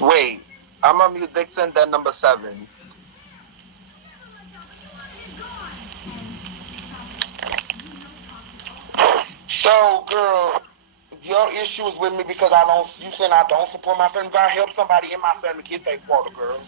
Wait, I'm on mute Dixon, then number 7. So, girl, your issue is with me because I don't. You saying I don't support my family. Gotta help somebody in my family get their quota, girl.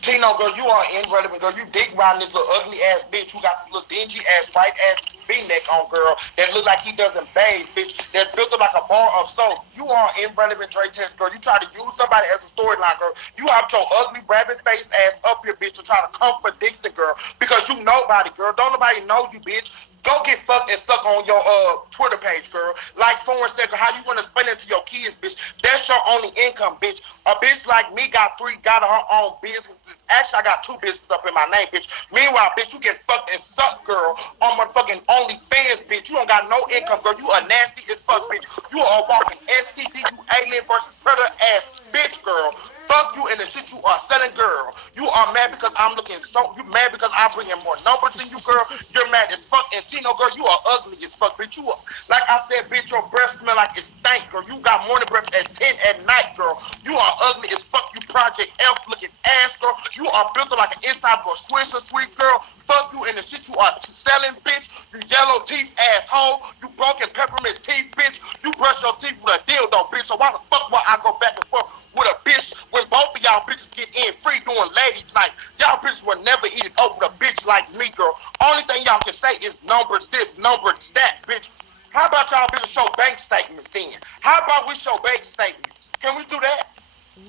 Tino, girl, you are irrelevant, girl. You dick riding this little ugly ass bitch who got this little dingy ass white ass V-neck on, girl, that look like he doesn't bathe, bitch. That's built up like a bar of soap. You are irrelevant, Dre Test, girl. You try to use somebody as a storyline, girl. You have your ugly rabbit face ass up here, bitch, to try to come for Dixon, girl, because you nobody, girl. Don't nobody know you, bitch. Go get fucked and suck on your Twitter page, girl. Like Foreign said, how you want to explain it to your kids, bitch? That's your only income, bitch. A bitch like me got her own business. Actually, I got 2 businesses up in my name, bitch. Meanwhile, bitch, you get fucked and sucked, girl, on my fucking OnlyFans, bitch. You don't got no income, girl. You are nasty as fuck, bitch. You are a walking STD, you alien versus predator ass bitch, girl. Fuck you and the shit you are selling, girl. You are mad because I'm looking so. You mad because I'm bringing more numbers than you, girl. You're mad as fuck. And Tino, girl, you are ugly as fuck, bitch. You are, like I said, bitch, your breath smell like it stank, girl. You got morning breath at 10 at night, girl. You are ugly as fuck, you Project F looking ass, girl. You are built like an inside of a Swisher, sweet girl. Fuck you and the shit you are selling, bitch. You yellow teeth asshole. You broken peppermint teeth, bitch. You brush your teeth with a dildo, bitch. So why the fuck would I go back and forth with a bitch when both of y'all bitches get in free doing ladies night? Y'all bitches will never eat it up with a bitch like me, girl. Only thing y'all can say is numbers this, numbers that, bitch. How about y'all bitches show bank statements then? How about we show bank statements? Can we do that?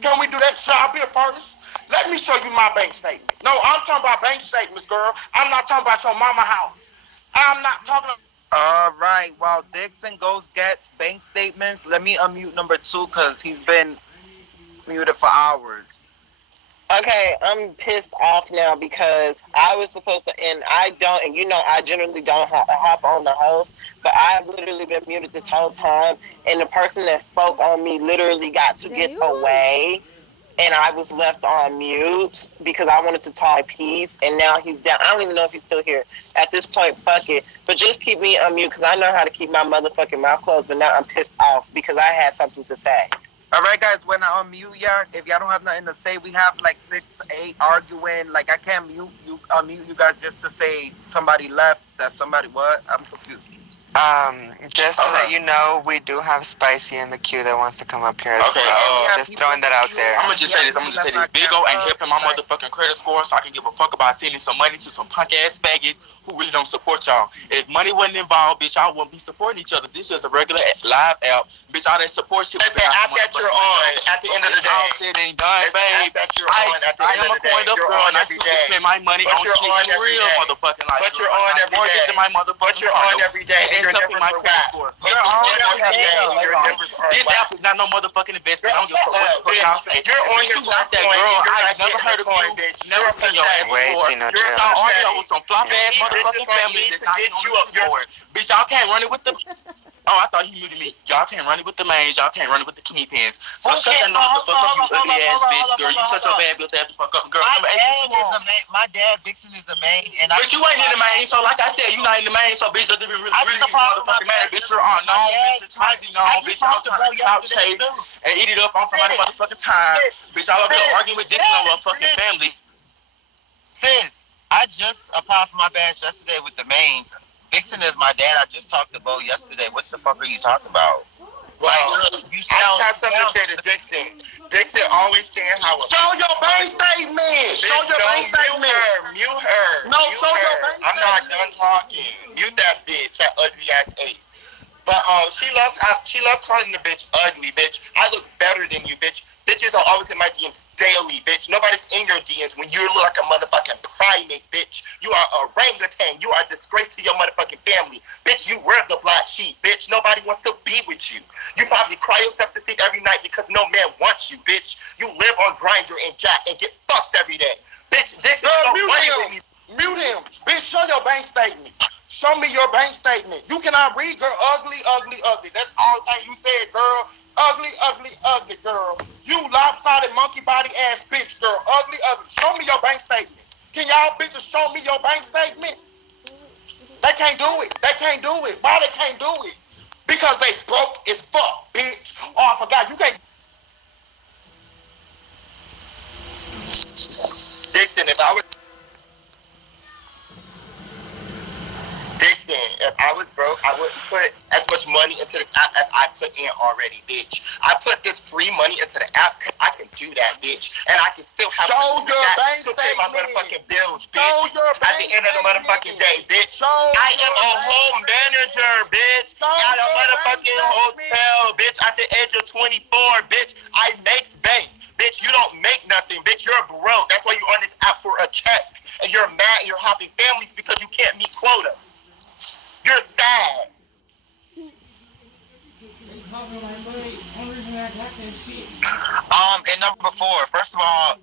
Can we do that? Shall I be the first? Let me show you my bank statement. No, I'm talking about bank statements, girl. I'm not talking about your mama house. I'm not talking about... All right, while Dixon goes gets bank statements, let me unmute number 2 because he's been muted for hours. Okay, I'm pissed off now because I was supposed to, and I don't, and you know I generally don't hop on the host, but I've literally been muted this whole time, and the person that spoke on me literally got to get away, and I was left on mute because I wanted to talk peace, and now he's down. I don't even know if he's still here. At this point, fuck it. But just keep me on mute because I know how to keep my motherfucking mouth closed, but now I'm pissed off because I had something to say. All right, guys, when I unmute y'all, if y'all don't have nothing to say, we have like 6, 8 arguing. Like, I can't unmute you guys just to say somebody left, that somebody what? I'm confused. Just to let you know, we do have Spicy in the queue that wants to come up here as well. Just throwing that out there. I'm gonna just say this. Big O ain't helping my motherfucking credit score, so I can give a fuck about sending some money to some punk ass faggots who really don't support y'all. If money wasn't involved, bitch, y'all wouldn't be supporting each other. This is just a regular live app. Bitch, all that support shit. After you're on, at the end of the day. All said and done, babe. I am a coined up girl, and I choose to spend my money on shit real motherfucking life. But you're on every day. My but you're on every day, and you're never my credit score. You're on every day. This app is not no motherfucking investment. I don't give a fuck what y'all say. You're on your not that girl. I've never heard of you. Never seen your ass before. You're not arguing with some flop ass motherfucking family that's not even on the board. Bitch, y'all can't run it with the... Oh, I thought he muted me. Y'all can't run it with the mains. Y'all can't run it with the kingpins. So shut that nose the fuck up, you ugly ass bitch, girl. You shut your bad bitch ass the fuck up, girl. My dad, Dixon, is the main, and but you ain't in the main, so like I said, you not in the main, so bitch, doesn't really motherfucking matter. Bitch, you're on known, bitch, you're trying to be known, bitch, y'all trying to couch shade and eat it up on somebody's motherfucking time. Bitch, y'all over there arguing with Dixon over a fucking family. Sis, I just applied for my badge yesterday with the mains. Dixon is my dad. I just talked to Bo yesterday. What the fuck are you talking about? Well, I have something to say to Dixon. Dixon always saying how... Show your bank statement! Show your bank statement! Mute her. No, show your bank statement. I'm not done talking. Mute that bitch, that ugly ass ape. But she loves calling the bitch ugly, bitch. I look better than you, bitch. Bitches are always in my DMs daily, bitch. Nobody's in your DMs when you look like a motherfucking primate, bitch. You are a orangutan. You are a disgrace to your motherfucking family. Bitch, you wear the black sheep, bitch. Nobody wants to be with you. You probably cry yourself to sleep every night because no man wants you, bitch. You live on Grindr and Jack and get fucked every day. Bitch, this is no money with me. Mute him. Bitch, show your bank statement. Show me your bank statement. You cannot read, girl. Ugly, ugly, ugly. That's all the thing you said, girl. Ugly, ugly, ugly, girl. You lopsided monkey body ass bitch, girl. Ugly, ugly. Show me your bank statement. Can y'all bitches show me your bank statement? They can't do it. They can't do it. Why they can't do it? Because they broke as fuck, bitch. Oh, I forgot. You can't... Dixon, if I was broke, I wouldn't put as much money into this app as I put in already, bitch. I put this free money into the app because I can do that, bitch. And I can still have show your bank to pay my motherfucking bills, bitch. Show your at the end of the motherfucking day, bitch. I am a home manager, bitch. At a motherfucking hotel, bitch. At the age of 24, bitch. I make bank. Bitch, you don't make nothing, bitch. You're broke. That's why you're on this app for a check. And you're mad and you're hopping families because you can't meet quota. You're sad. And number 4, first of all,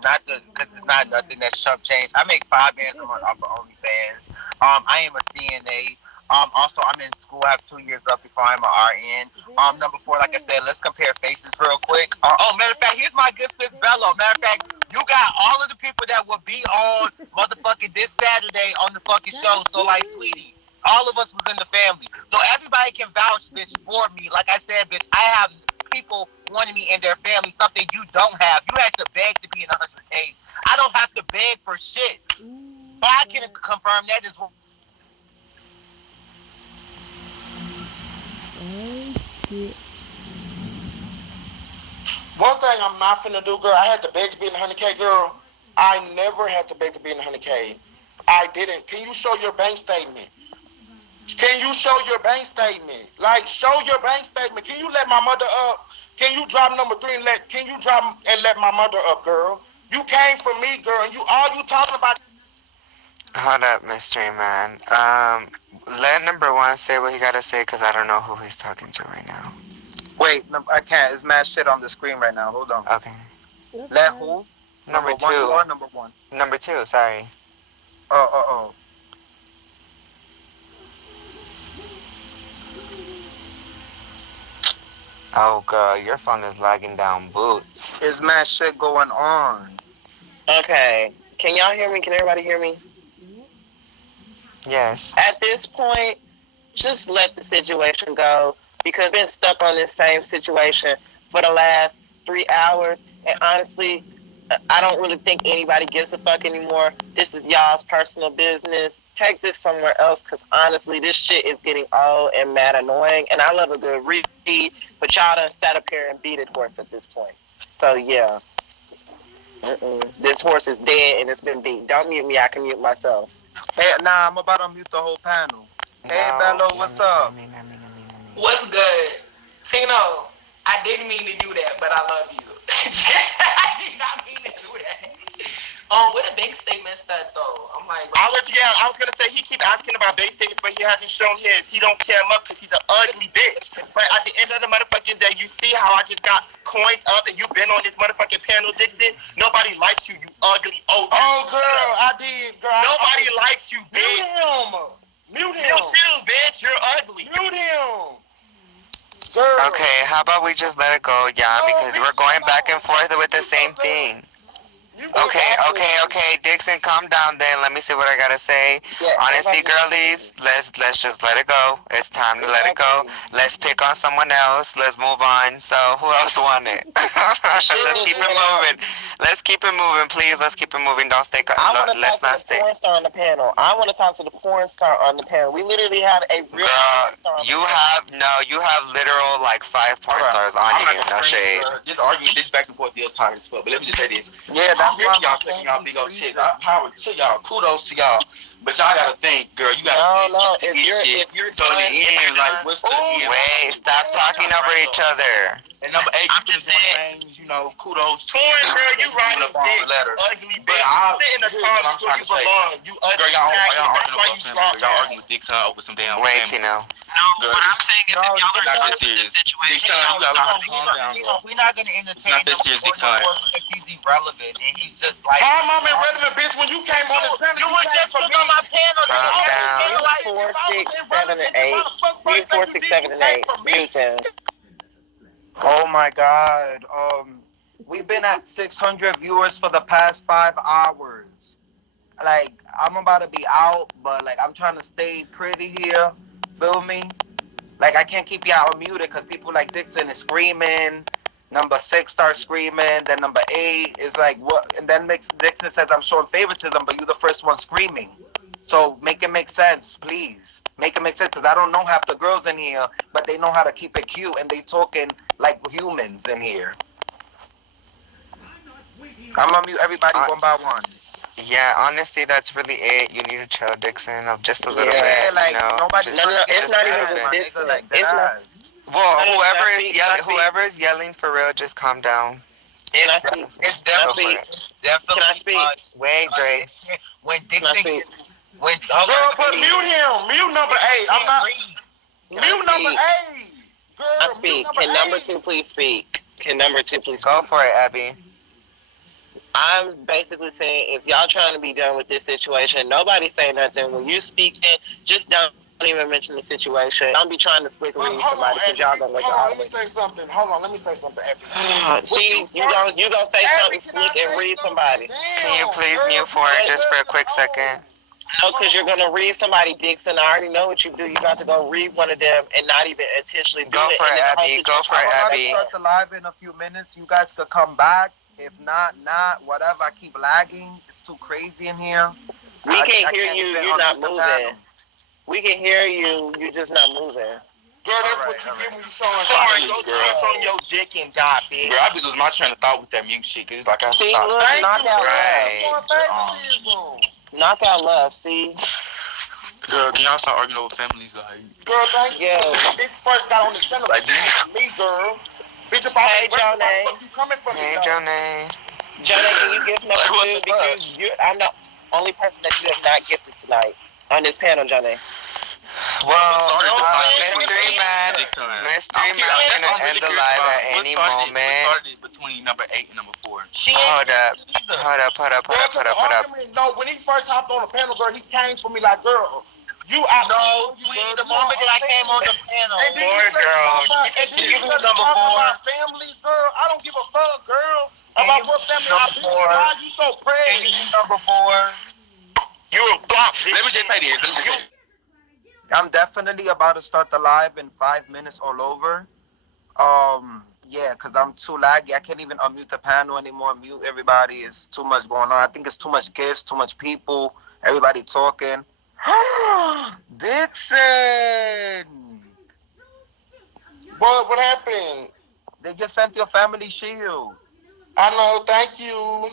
because it's not nothing that's chump change. I make 5 bands a month off of OnlyFans. I am a CNA. Also, I'm in school. I have 2 years left before I'm an RN. Number 4, like I said, let's compare faces real quick. Matter of fact, here's my good sis Bello. Matter of fact, you got all of the people that will be on motherfucking this Saturday on the fucking show. So, like, sweetie, all of us was in the family. So everybody can vouch, bitch, for me. Like I said, bitch, I have people wanting me in their family, something you don't have. You had to beg to be in 100K. I don't have to beg for shit. But I can confirm that is what. One thing I'm not finna do, girl, I had to beg to be in the 100K, girl. I never had to beg to be in the 100K. I didn't. Can you show your bank statement? Can you show your bank statement? Like, show your bank statement. Can you let my mother up? Can you drop number 3 and let my mother up, girl? You came for me, girl, and all you talking about. Hold up, mystery man. Let number 1 say what he gotta say, because I don't know who he's talking to right now. Wait, no, I can't. It's mad shit on the screen right now. Hold on. Okay. Let who? Number 2. Or number 1? Number 2, sorry. Oh. Oh, girl, your phone is lagging down boots. There's mad shit going on. Okay. Can y'all hear me? Can everybody hear me? Yes. At this point, just let the situation go, because I've been stuck on this same situation for the last 3 hours, and honestly, I don't really think anybody gives a fuck anymore. This is y'all's personal business. Take this somewhere else, because honestly, this shit is getting old and mad annoying, and I love a good read, but y'all done sat up here and beat it horse at this point. So, yeah. This horse is dead and it's been beat. Don't mute me, I can mute myself. Hey, nah, I'm about to mute the whole panel. Hey, Bello, what's up? What's good? Tino, I didn't mean to do that, but I love you. I did not mean to do that. What a bank statement said though. I'm like, I was gonna say he keep asking about bank statements, but he hasn't shown his. He don't care him up because he's an ugly bitch. But at the end of the motherfucking day, you see how I just got coins up and you've been on this motherfucking panel, Dixon. Nobody likes you, you ugly old. Oh, girl, I did, girl. Nobody likes you, bitch. Mute him. You too, bitch. You're ugly. Mute him. Girl. Okay, how about we just let it go, yeah, because we're going back and forth with the same thing. Okay, Dixon, calm down then. Let me see what I gotta say. Yeah, honestly, girlies, let's just let it go. It's time to let it go. Let's pick on someone else. Let's move on. So, who else won it? Let's keep it moving. Let's keep it moving, please. Let's keep it moving. Don't stay. Let's not stay. I want to talk to the porn star on the panel. I want to talk to the porn star on the panel. We literally have a real porn star on the panel. You have literal like 5 porn stars on here. No shade. This argument, this back and forth deals hard as fuck. But let me just say this. Yeah, that's why y'all taking y'all big old shit. Power to y'all. Kudos to y'all. But y'all gotta think, girl. You gotta say shit to get shit. So in the end, like, what's the end? Wait, stop talking over each other. And number 8, I'm just saying, you know, kudos to you. Girl, you writing big, ugly bitch. Sit in the comments where you belong. You ugly. Y'all arguing with Dixon over some damn. Wait, Tino. No, what I'm saying is, if y'all are not this serious, Dixon, you gotta calm down, bro. We're not gonna entertain him if he's irrelevant and he's just like. I'm irrelevant, bitch. When you came on the panel, you was just on my panel. Calm down. 4, 6, 7, and 8. 4, 6, 7, and 8. Mute them. Oh my God. We've been at 600 viewers for the past 5 hours. Like, I'm about to be out, but like I'm trying to stay pretty here. Feel me? Like, I can't keep y'all muted because people like Dixon is screaming. Number 6 starts screaming. Then number 8 is like, what? And then Dixon says, I'm showing favoritism, but you're the first one screaming. So make it make sense, please. Make it make sense, because I don't know half the girls in here, but they know how to keep it cute, and they talking like humans in here. I'm gonna mute everybody one by one. Yeah, honestly, that's really it. You need to chill, Dixon, just a little Yeah, bit. like, you know? nobody. No, it's not even just just Dixon. Like It's not. Well, No, whoever is yelling for real, just calm down. Can I speak? It's Can I definitely, speak? definitely. Can I speak? Wait, Dre. When Can I Dixon, speak? when Girl, but mute him. Mute number 8. I'm not. Can I Mute number speak? 8. Girl, I mute speak. number Can 8. number 2 please speak? Can number 2 please Go speak? for it, Abby. I'm basically saying if y'all trying to be done with this situation, nobody say nothing. When you speaking, just don't even mention the situation. Don't be trying to slick read somebody because y'all gonna look Hold on, all let me say something. Hold on, let me say something, Abby. See, you gonna say something slick and read somebody. Can you please mute for it just for a quick second? No, because you're gonna read somebody, Dixon. I already know what you do. You got to go read one of them and not even intentionally do Go it. for And it, then the whole Abby. Go for situation- it, I'm about Abby. to start the live in a few minutes. You guys could come back. If not, whatever. I keep lagging. It's too crazy in here. We I can't hear can't you. even You're not unmute the moving. panel. We can hear you. You're just not moving. Girl, that's Alright, what you alright. get when you showing Sorry, something, go girl. on your dick and die, bitch. Girl, I be losing my train of thought with that mute shit. Cause it's like I See, stopped. look, Thank knock you, out girl. left. Right. Showing favoritism. Knock out left. See, Girl, can y'all start arguing over families? Like, Girl, thank you. Yeah. Bitch first got on the center Like like me, girl. Bitch, about Hey, where the Jonay. fuck you coming from? Hey, though? Jonay. Jonah, can you gift number Like, what 2 the because I'm the only person that you have not gifted tonight on this panel, Jonah. Well, Mystery Mystery Man, Mystery Man's gonna end the live at any What moment. started between number 8 and number 4? She Hold up, either. hold up, hold up, hold Girl, up, 'cause hold up, the hold up. argument, no, when he first hopped on the panel, girl, he came for me like, girl, you out. No, you, sweetie, girl, the you moment know that I what I'm came on the saying? panel. And then you Poor started girl. talking about, and then you Give me started number talking 4. about families, girl. I don't give a fuck, girl. And About you what family number I be. 4. Why you so Can pressed? you do number 4? You're a block. Let me just say this. I'm definitely about to start the live in 5 minutes all over. Yeah, because I'm too laggy. I can't even unmute the panel anymore. Mute everybody. It's too much going on. I think it's too much kids, too much people, everybody talking. Dixon! What happened? They just sent your family shield. I know, thank you. All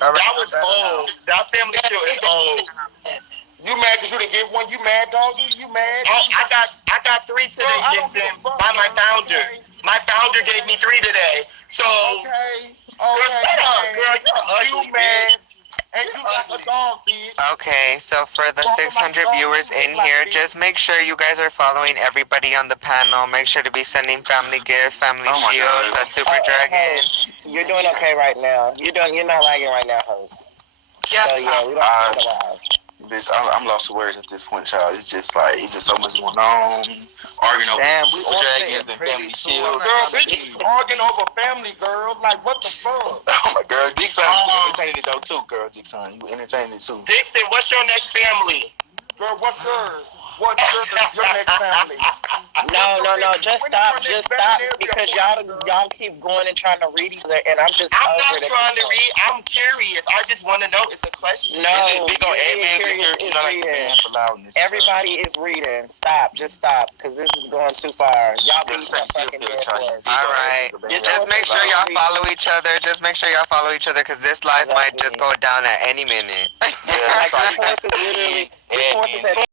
right, That was I'm better now. old. That family shield is old. You mad because you didn't get one? You mad, dog? You mad? Oh, I got 3 today, Girl, I don't Dixon, give a fuck, by my girl, founder. okay? My founder gave me 3 today. So, Okay. girl, shut up, man. girl. You're ugly, You mad? bitch. And you like a dog, bitch. Okay, so for the 600 viewers in here, just make sure you guys are following everybody on the panel. Make sure to be sending family gifts, family Oh my shields, God. a super dragon. You're doing okay right now. You're not lagging right now, host. Yes, So yeah, we don't have to lag. Bitch, I'm lost for words at this point, child. It's just so much going on. Arguing over Damn, we super all dragons sitting and pretty family too. shields. Girl, bitches arguing over family, girls. Like, what the fuck? Oh my God, Dixon, you entertaining it though too, girl. Dixon, you entertaining it too. Dixon, what's your next family? Girl, what's yours? What's your next family? No, just stop, because y'all keep going and trying to read each other, and I'm just I'm over not it. trying to read. I'm curious. I just want to know. It's a question. No, It's just big old you admins in being here, curious you is know, like reading. man for loudness. Everybody is reading. Stop, just stop, because this is going too far. Y'all be Child. fucking dead for us. Alright, Just just make sure y'all follow each other. Just make sure y'all follow each other because this live might just go down at any minute. Yeah, Like, this horse is literally, this horse is at